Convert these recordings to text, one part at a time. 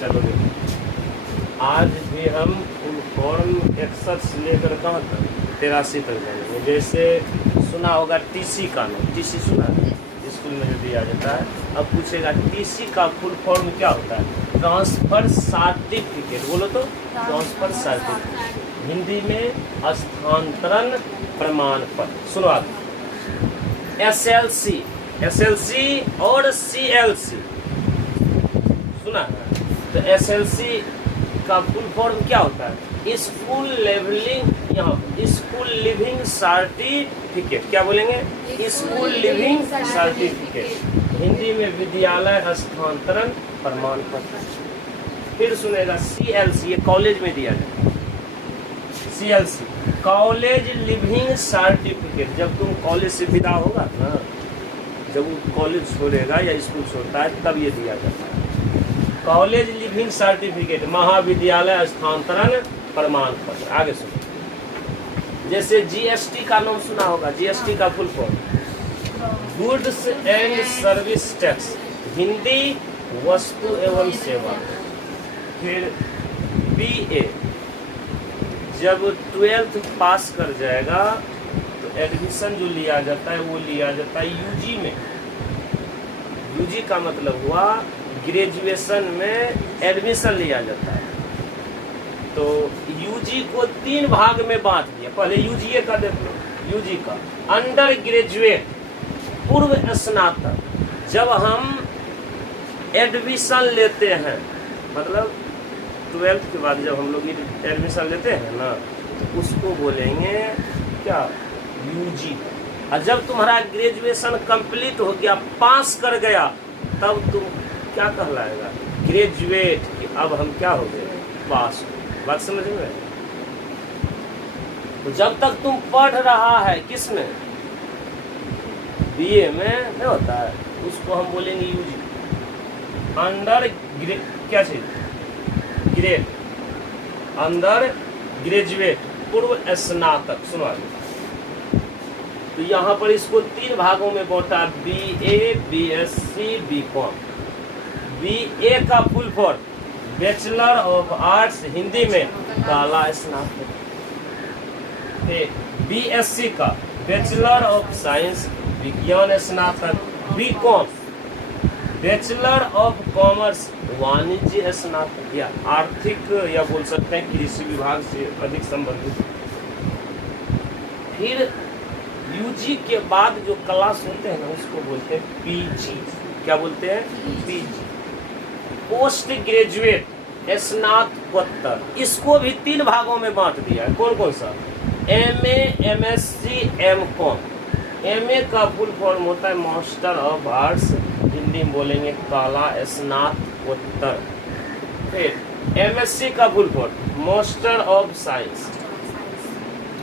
चलो देखो, आज भी हम फुल फॉर्म 61 से लेकर कहाँ तक 83 तक जाएंगे। जैसे सुना होगा टीसी का नाम, टीसी सुना है, स्कूल में जो दिया जाता है। अब पूछेगा टीसी का फुल फॉर्म क्या होता है? Transfer certificate. बोलो तो, ट्रांसफर सर्टिफिकेट, हिंदी में स्थानांतरण प्रमाण पत्र। सुनो आप, एसएलसी, एसएलसी और सीएलसी सुना है। तो एसएलसी का फुल फॉर्म क्या होता है? स्कूल लेवलिंग, यहाँ स्कूल लिविंग सर्टिफिकेट। क्या बोलेंगे? स्कूल लिविंग सर्टिफिकेट, हिंदी में विद्यालय स्थानांतरण प्रमाण पत्र। फिर सुनेगा सीएलसी, ये कॉलेज में दिया जाता है। सीएलसी कॉलेज लिविंग सर्टिफिकेट, जब तुम कॉलेज से विदा होगा ना, जब वो कॉलेज छोड़ेगा या स्कूल छोड़ता है तब ये दिया जाता है। कॉलेज लिविंग सर्टिफिकेट, महाविद्यालय स्थानांतरण प्रमाण पत्र। आगे सुनो, जैसे जीएसटी का नाम सुना होगा। जीएसटी का full form goods and service tax, Hindi वस्तु एवं सेवा। फिर बीए, जब 12th पास कर जाएगा तो एडमिशन जो लिया जाता है वो लिया जाता है यूजी में। यूजी का मतलब हुआ ग्रेजुएशन में एडमिशन लिया जाता है। तो यूजी को 3 भाग में बांट दिया। पहले यूजीए का देख लो, यूजी का अंडर ग्रेजुएट, पूर्व स्नातक। जब हम एडमिशन लेते हैं, मतलब 12th के बाद जब हम लोग एडमिशन लेते हैं ना, तो उसको बोलेंगे क्या? यूजी। और जब तुम्हारा ग्रेजुएशन कंप्लीट हो गया, पास कर गया, तब तुम क्या कहलाएगा? ग्रेजुएट। कि अब हम क्या हो गए? पास। बात समझ में? तो जब तक तुम पढ़ रहा है, किसमें? बीए में नहीं होता है, उसको हम बोलेंगे यूजी। अंडर क्या चीज? ग्रेड, अंडर ग्रेजुएट, पूर्व स्नातक। सुनो, तो यहाँ पर इसको 3 भागों में बांटा, बीए, बीएससी, बीकॉम। बीए का full form bachelor of arts, Hindi में कला स्नातक। बीएससी का बैचलर ऑफ साइंस, विज्ञान स्नातक। बीकॉम बैचलर ऑफ कॉमर्स, वाणिज्य स्नातक, या आर्थिक, या बोल सकते हैं कृषि विभाग से अधिक संबंधित। फिर यूजी के बाद जो क्लास होते हैं ना, उसको बोलते हैं पीजी। क्या बोलते हैं? पीजी। पोस्ट ग्रेजुएट, स्नातकोत्तर, इसको भी 3 भागों में बांट दिया है। कौन कौन सा? MA, MSc, MCom. एमए का फुल फॉर्म होता है मास्टर ऑफ आर्ट्स, हिंदी में बोलेंगे कला स्नातकोत्तर। फिर एमएससी का full form master of science,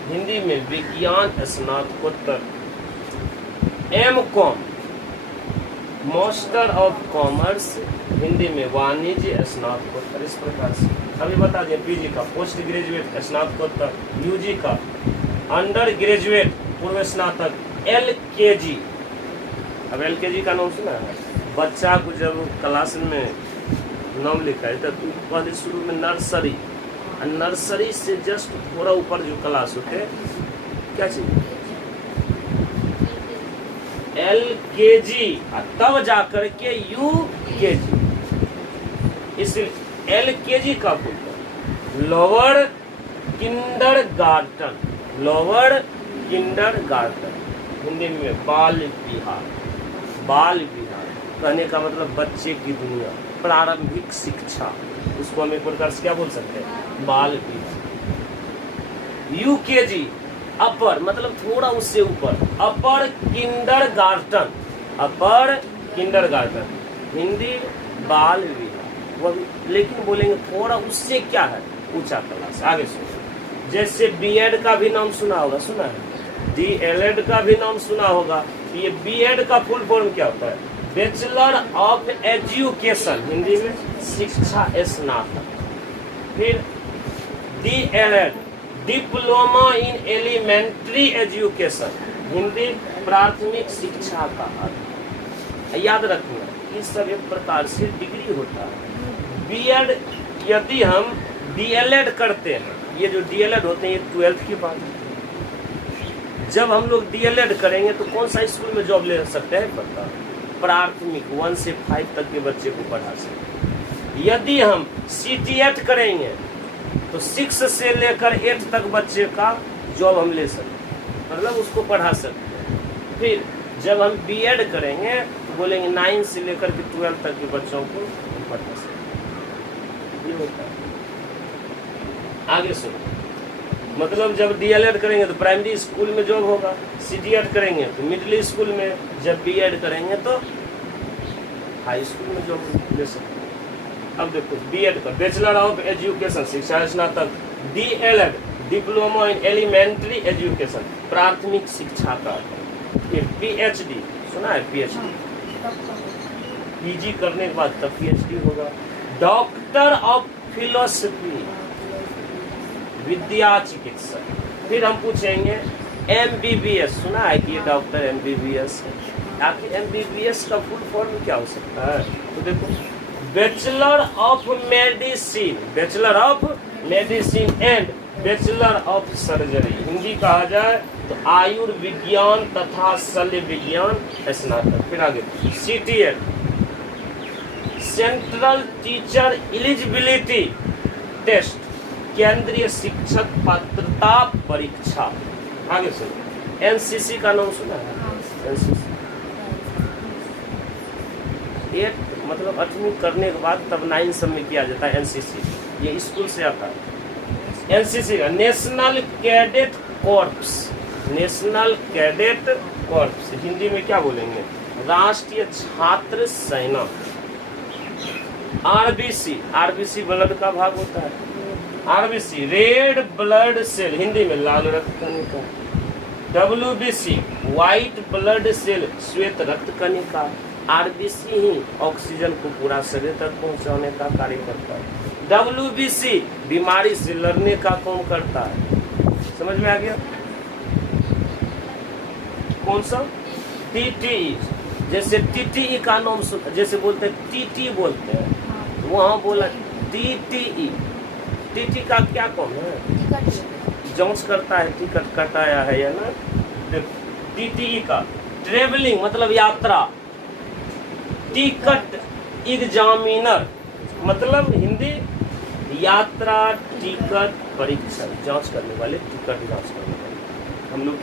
Hindi में विज्ञान स्नातकोत्तर। MCom master of commerce, Hindi में वाणिज्य स्नातकोत्तर। इस प्रकार से अभी बता दें, पीजी का पोस्ट ग्रेजुएट स्नातकोत्तर, यूजी का अंडर ग्रेजुएट पूर्व स्नातक, एलकेजी। अब एलकेजी का नाम सुना है? बच्चा को जब क्लास में नाम लिखा है तो पहले शुरू में नर्सरी, नर्सरी से जस्ट थोड़ा ऊपर जो क्लास होते क्या चाहिए? एलकेजी, तब जाकर के यूकेजी। इसलिए एलकेजी का full lower kindergarten, lower kindergarten, Hindi में बाल विहार। बाल विहार कहने का मतलब बच्चे की दुनिया, प्रारंभिक शिक्षा, उसको हम एक प्रकार से क्या बोल सकते हैं? बाल विहार। यूकेजी अपर, मतलब थोड़ा उससे ऊपर, अपर किंडरगार्टन, अपर किंडरगार्टन, हिंदी बाल विहार। वो लेकिन बोलेंगे थोड़ा उससे क्या है? ऊंचा क्लास। आगे सुनो, जैसे बीएड का भी नाम सुना होगा, सुना है? डीएलएड का भी नाम सुना होगा। ये बीएड का फुल फॉर्म क्या होता है? बैचलर ऑफ एजुकेशन, हिंदी में शिक्षा स्नातक। फिर DElEd diploma in elementary education, Hindi प्राथमिक शिक्षा का अर्थ। याद रखना, ये सब एक प्रकार से डिग्री होता है। बीएड यदि हम डीएलएड करते हैं, ये जो डीएलएड होते हैं ये 12th की बात है। जब हम लोग डीएलएड करेंगे तो कौन सा स्कूल में जॉब ले सकते हैं पता? प्राथमिक 1 से 5 तक के बच्चे को पढ़ा सकते हैं। यदि हम सीटीएट करेंगे तो 6 से लेकर 8 तक बच्चे का जॉब हम ले सकते हैं, मतलब उसको पढ़ा सकते हैं। फिर जब हम बीएड करेंगे तो बोलेंगे 9 से लेकर के 12 तक के बच्चों को पढ़ा सकते हैं। ये होता है। आगे सुनो, मतलब जब डीएलएड करेंगे तो प्राइमरी स्कूल में जॉब होगा, सीटीएट करेंगे तो मिडिल स्कूल में, जब बीएड करेंगे तो हाई स्कूल में जॉब ले सकते हैं। अब देखो बीएड का बैचलर ऑफ एजुकेशन शिक्षा स्नातक, DElEd diploma in elementary education प्राथमिक शिक्षा का, फिर पीएचडी सुना है, पीएचडी पीजी करने के बाद तब पीएचडी होगा। डॉक्टर ऑफ फिलोसफी विद्या चिकित्सक, फिर हम पूछेंगे एमबीबीएस सुना है कि ये डॉक्टर एमबीबीएस है, आखिर एमबीबीएस का फुल फॉर्म क्या हो सकता है? तो देखो bachelor of medicine, bachelor of medicine and bachelor of surgery, Hindi कहा जाए तो आयुर्विज्ञान तथा शल्य विज्ञान स्नातक। फिर आगे सीटीएट सेंट्रल टीचर एलिजिबिलिटी टेस्ट, केंद्रीय शिक्षक पात्रता परीक्षा। आगे सुनो एनसीसी का नाम सुना है? एनसीसी 8 मतलब 8वीं करने के बाद तब 9 सब में किया जाता है एनसीसी, ये स्कूल से आता है। एनसीसी का national cadet corps, national cadet corps Hindi में क्या बोलेंगे? राष्ट्रीय छात्र सेना। आरबीसी, आरबीसी ब्लड का भाग होता है, RBC red blood cell Hindi में लाल रक्त कणिका। डब्ल्यूबीसी व्हाइट ब्लड सेल श्वेत रक्त कणिका। आरबीसी ही ऑक्सीजन को पूरा शरीर तक पहुंचाने का कार्य करता है। डब्ल्यूबीसी बीमारी से लड़ने का काम करता है। समझ में आ गया? कौन सा? टीटीई, जैसे टीटीई का नाम जैसे बोलते हैं टीटी बोलते हैं, वहाँ बोला टीटीई। टीटी का क्या काम है? जांच करता है टिकट कटाया है या ना। टीटीई का ट्रेवलिंग मतलब यात्रा, टिकट एग्जामिनर मतलब हिंदी यात्रा टिकट परीक्षा, जांच करने वाले, टिकट जांच करने वाले। हम लोग